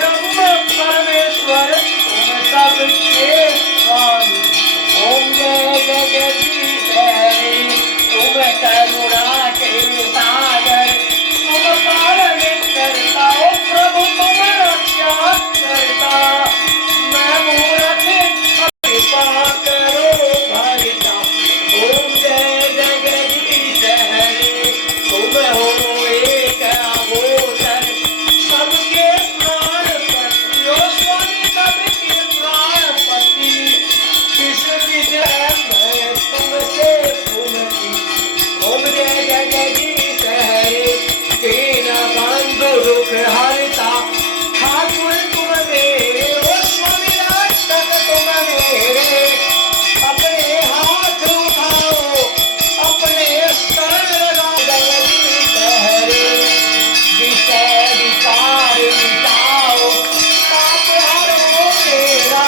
ब्रह्म परमेश्वर तुम सबके स्वामी। ओम जय जगदीश हरे तुम करुणा के सागर, तुम पालन करता हो प्रभु तुम रक्षा करता। मैं मूर्ख कृपा करो भरता। ओम जय जगदीश हरे तुम हो एक अगोचर, सबके प्राणपति हो स्वामी सबके प्राणपति। किस विजय मैं तुमसे सुमति। ओम जय जगदीश हरे दीन बंधु दुख हरता, ठाकुर तुम मेरे ओ स्वामी रक्षक तुम मेरे। अपने हाथ उठाओ अपने स्तर लगाओ जगदीश हरे, विषय विकार मिटाओ पाप हरो मेरा।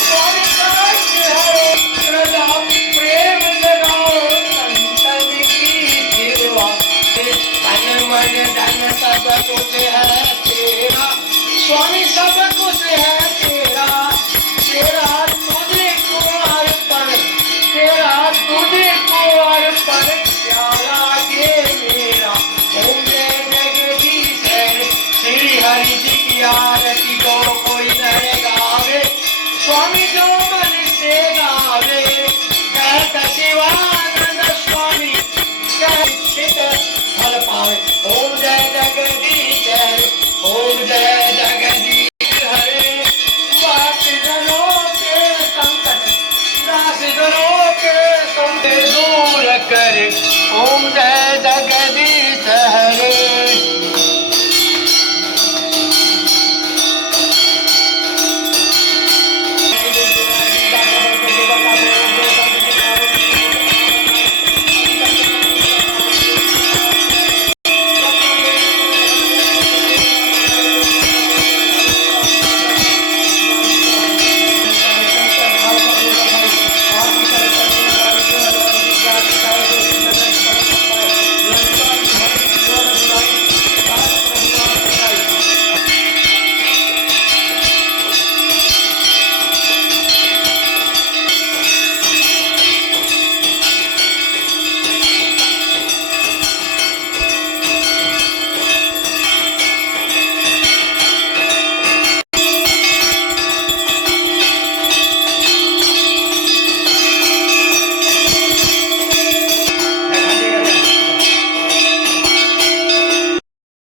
स्वामी कष्ट हरो प्रजा प्रेम जगाओ, संतन की सेवा तन मन धन सब कुछ है तेरा। स्वामी सब कुछ है तेरा।